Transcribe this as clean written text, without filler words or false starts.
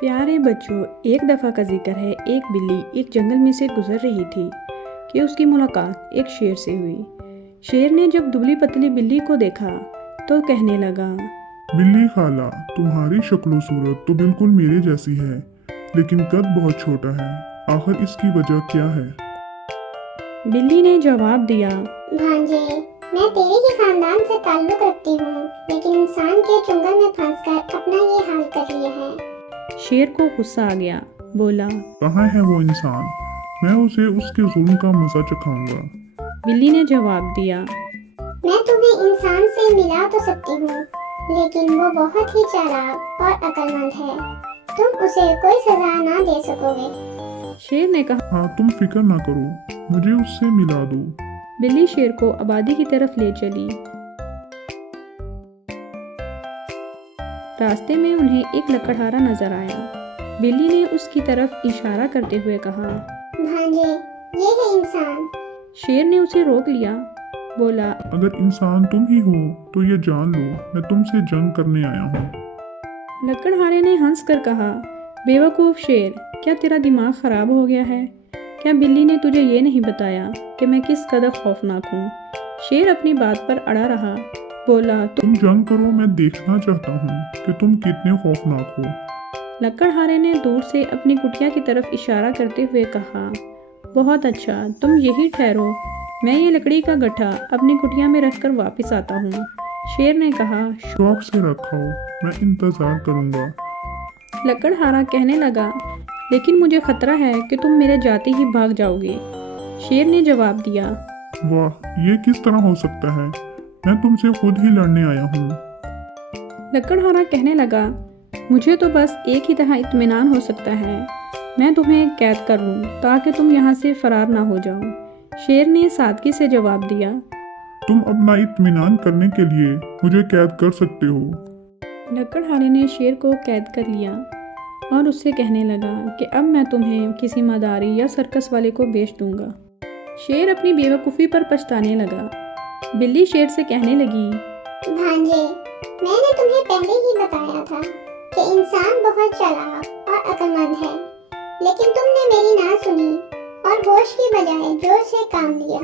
پیارے بچوں، ایک دفعہ کا ذکر ہے، ایک بلی ایک جنگل میں سے گزر رہی تھی کہ اس کی ملاقات ایک شیر سے ہوئی۔ شیر نے جب دبلی پتلی بلی کو دیکھا تو کہنے لگا، بلی خالہ، تمہاری شکل و صورت تو بالکل میرے جیسی ہے، لیکن قد بہت چھوٹا ہے، آخر اس کی وجہ کیا ہے؟ بلی نے جواب دیا، بھانجے، میں تیرے ہی خاندان سے تعلق رکھتی ہوں، لیکن انسان کے چنگل میں پھنس کر اپنا یہ حال کر لیے ہے۔ شیر کو غصہ آ گیا، بولا، کہاں ہے وہ انسان؟ میں اسے اس کے ظلم کا مزہ چکھاؤں گا۔ بلی نے جواب دیا، میں تمہیں انسان سے ملا تو سکتی ہوں، لیکن وہ بہت ہی چالاک اور عقل مند ہے، تم اسے کوئی سزا نہ دے سکو گے۔ شیر نے کہا، ہاں، تم فکر نہ کرو، مجھے اس سے ملا دو۔ بلی شیر کو آبادی کی طرف لے چلی۔ راستے میں انہیں ایک لکڑہارا نظر آیا۔ بلی نے اس کی طرف اشارہ کرتے ہوئے کہا، بھانجے، یہ ہے انسان۔ شیر نے اسے روک لیا، بولا، اگر انسان تم ہی ہو تو یہ جان لو میں تم سے جنگ کرنے آیا ہوں۔ لکڑہارے نے ہنس کر کہا، بے وقوف شیر، کیا تیرا دماغ خراب ہو گیا ہے؟ کیا بلی نے تجھے یہ نہیں بتایا کہ میں کس قدر خوفناک ہوں؟ شیر اپنی بات پر اڑا رہا، بولا، تم جنگ کرو، میں دیکھنا چاہتا ہوں کہ تم کتنے خوفناک ہو۔ لکڑہارے نے دور سے اپنی کٹیا کی طرف اشارہ کرتے ہوئے کہا، بہت اچھا، تم یہی ٹھہرو، میں یہ لکڑی کا گٹھا اپنی کٹیا میں رکھ کر واپس آتا ہوں۔ شیر نے کہا، شوق سے رکھو، میں انتظار کروں گا۔ لکڑہارا کہنے لگا، لیکن مجھے خطرہ ہے کہ تم میرے جاتے ہی بھاگ جاؤ گے۔ شیر نے جواب دیا، واہ، یہ کس طرح ہو سکتا ہے؟ میں تم سے خود ہی لڑنے آیا ہوں۔ لکڑہارا کہنے لگا، مجھے تو بس ایک ہی طرح اطمینان ہو سکتا ہے، میں تمہیں قید کر لوں تاکہ تم یہاں سے فرار نہ ہو جاؤ۔ شیر نے سادگی سے جواب دیا، تم اپنا اطمینان کرنے کے لیے مجھے قید کر سکتے ہو۔ لکڑہارے نے شیر کو قید کر لیا اور اس سے کہنے لگا کہ اب میں تمہیں کسی مداری یا سرکس والے کو بیچ دوں گا۔ شیر اپنی بے وقوفی پر پچھتانے لگا۔ بلی شیر سے کہنے لگی، بھانجے، میں نے تمہیں پہلے ہی بتایا تھا کہ انسان بہت چالاک اور عقل مند ہے، لیکن تم نے میری نہ سنی اور ہوش کی بجائے جوش سے کام لیا۔